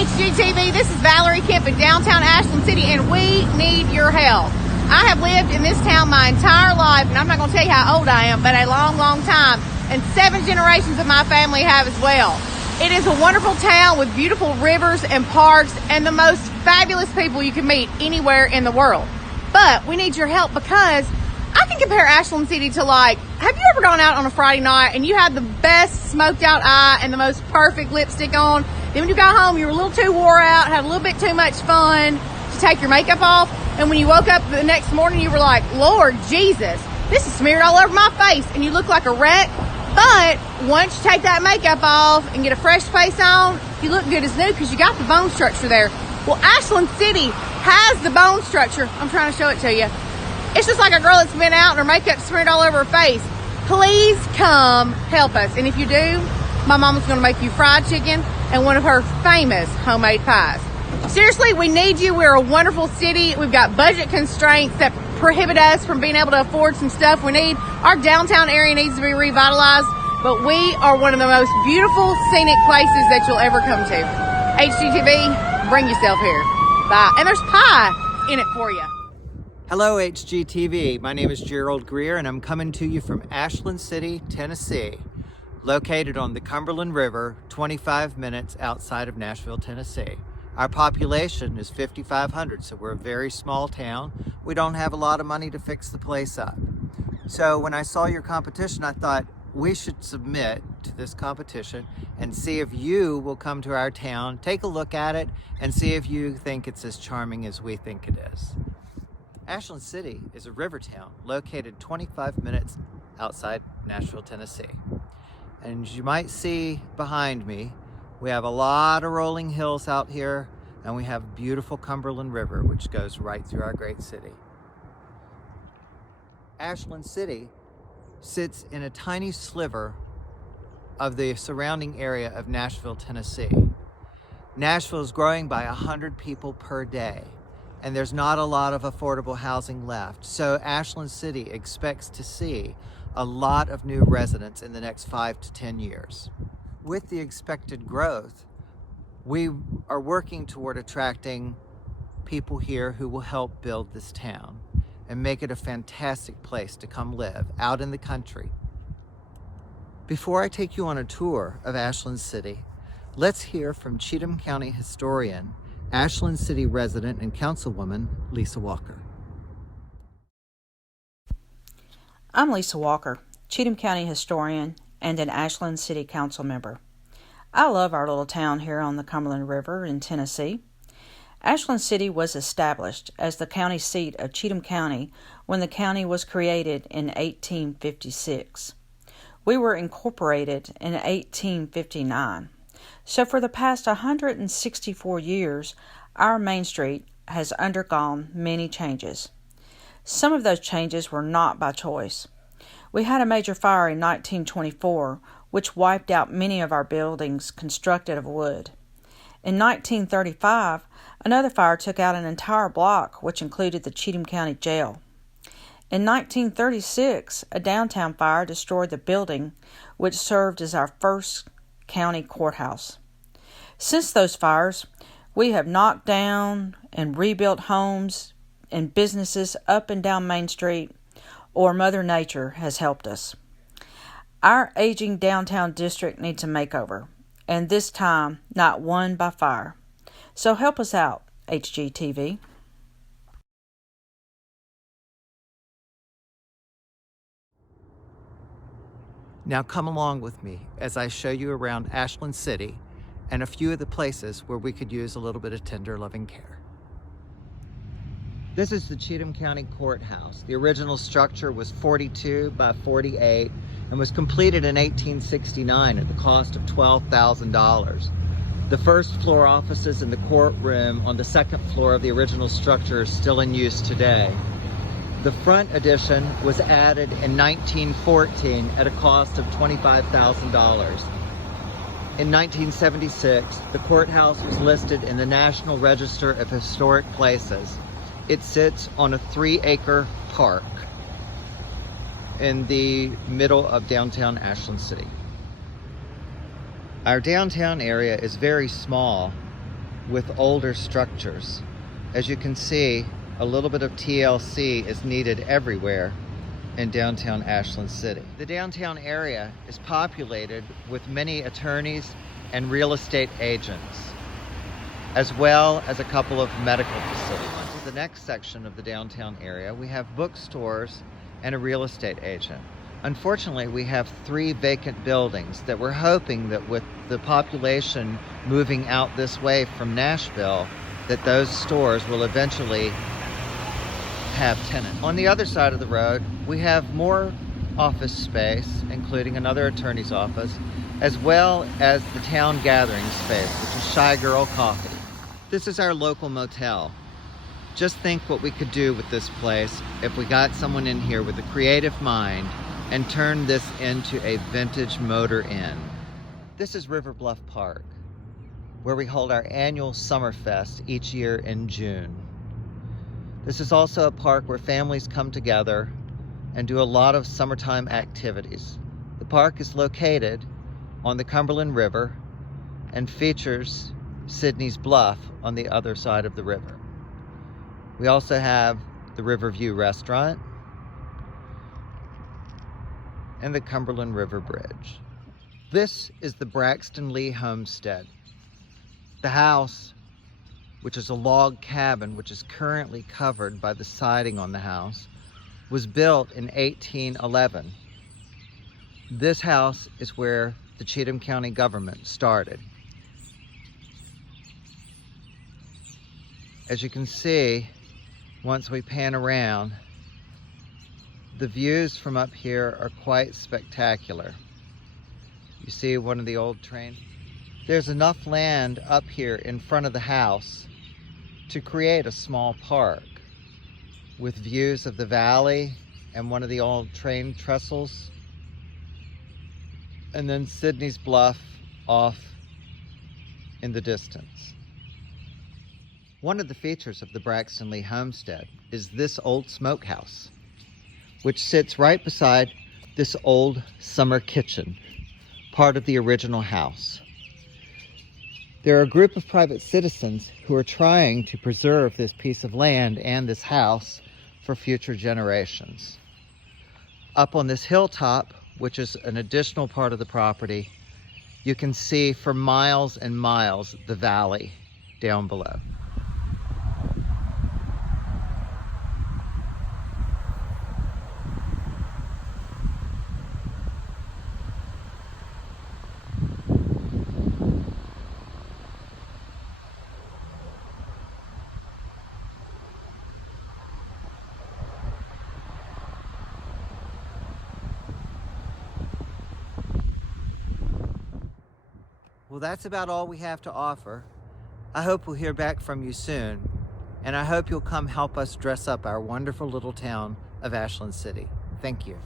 HGTV, this is Valerie Kemp in downtown Ashland City, and we need your help. I have lived in this town my entire life, and I'm not going to tell you how old I am, but a long, long time. And 7 generations of my family have as well. It is a wonderful town with beautiful rivers and parks and the most fabulous people you can meet anywhere in the world. But we need your help because I can compare Ashland City to, like, have you ever gone out on a Friday night and you had the best smoked out eye and the most perfect lipstick on? Then when you got home, you were a little too wore out, had a little bit too much fun to take your makeup off. And when you woke up the next morning, you were like, Lord Jesus, this is smeared all over my face. And you look like a wreck. But once you take that makeup off and get a fresh face on, you look good as new because you got the bone structure there. Well, Ashland City has the bone structure. I'm trying to show it to you. It's just like a girl that's been out and her makeup smeared all over her face. Please come help us. And if you do, my mama's going to make you fried chicken and one of her famous homemade pies. Seriously, we need you. We're a wonderful city. We've got budget constraints that prohibit us from being able to afford some stuff we need. Our downtown area needs to be revitalized, but we are one of the most beautiful scenic places that you'll ever come to. HGTV, bring yourself here. Bye. And there's pie in it for you. Hello HGTV, my name is Gerald Greer and I'm coming to you from Ashland City, Tennessee, located on the Cumberland River, 25 minutes outside of Nashville, Tennessee. Our population is 5,500, so we're a very small town. We don't have a lot of money to fix the place up. So when I saw your competition, I thought we should submit to this competition and see if you will come to our town, take a look at it, and see if you think it's as charming as we think it is. Ashland City is a river town located 25 minutes outside Nashville, Tennessee. And as you might see behind me, we have a lot of rolling hills out here, and we have beautiful Cumberland River, which goes right through our great city. Ashland City sits in a tiny sliver of the surrounding area of Nashville, Tennessee. Nashville is growing by 100 people per day, and there's not a lot of affordable housing left. So Ashland City expects to see a lot of new residents in the next 5 to 10 years. With the expected growth, we are working toward attracting people here who will help build this town and make it a fantastic place to come live out in the country. Before I take you on a tour of Ashland City, let's hear from Cheatham County historian, Ashland City resident and councilwoman, Lisa Walker. I'm Lisa Walker, Cheatham County historian and an Ashland City Council member. I love our little town here on the Cumberland River in Tennessee. Ashland City was established as the county seat of Cheatham County when the county was created in 1856. We were incorporated in 1859. So for the past 164 years, our Main Street has undergone many changes. Some of those changes were not by choice. We had a major fire in 1924, which wiped out many of our buildings constructed of wood. In 1935, another fire took out an entire block, which included the Cheatham County Jail. In 1936, a downtown fire destroyed the building, which served as our first county courthouse. Since those fires, we have knocked down and rebuilt homes and businesses up and down Main Street, or Mother Nature has helped us. Our aging downtown district needs a makeover, and this time not one by fire. So help us out, HGTV. Now come along with me as I show you around Ashland City and a few of the places where we could use a little bit of tender loving care. This is the Cheatham County Courthouse. The original structure was 42 by 48 and was completed in 1869 at the cost of $12,000. The first floor offices in the courtroom on the second floor of the original structure are still in use today. The front addition was added in 1914 at a cost of $25,000. In 1976, the courthouse was listed in the National Register of Historic Places. It sits on a 3-acre park in the middle of downtown Ashland City. Our downtown area is very small, with older structures. As you can see, a little bit of TLC is needed everywhere in downtown Ashland City. The downtown area is populated with many attorneys and real estate agents, as well as a couple of medical facilities. On to the next section of the downtown area, we have bookstores and a real estate agent. Unfortunately, we have 3 vacant buildings that we're hoping that with the population moving out this way from Nashville, that those stores will eventually have tenants. On the other side of the road, we have more office space, including another attorney's office, as well as the town gathering space, which is Shy Girl Coffee. This is our local motel. Just think what we could do with this place if we got someone in here with a creative mind and turned this into a vintage motor inn. This is River Bluff Park, where we hold our annual Summer Fest each year in June. This is also a park where families come together and do a lot of summertime activities. The park is located on the Cumberland River and features Sydney's Bluff on the other side of the river. We also have the Riverview Restaurant and the Cumberland River Bridge. This is the Braxton Lee Homestead. The house, which is a log cabin which is currently covered by the siding on the house, was built in 1811. This house is where the Cheatham County government started. As you can see, once we pan around, the views from up here are quite spectacular. You see one of the old trains. There's enough land up here in front of the house to create a small park with views of the valley and one of the old train trestles, and then Sydney's Bluff off in the distance. One of the features of the Braxton Lee Homestead is this old smokehouse, which sits right beside this old summer kitchen, part of the original house. There are a group of private citizens who are trying to preserve this piece of land and this house for future generations. Up on this hilltop, which is an additional part of the property, you can see for miles and miles the valley down below. Well, that's about all we have to offer. I hope we'll hear back from you soon, and I hope you'll come help us dress up our wonderful little town of Ashland City. Thank you.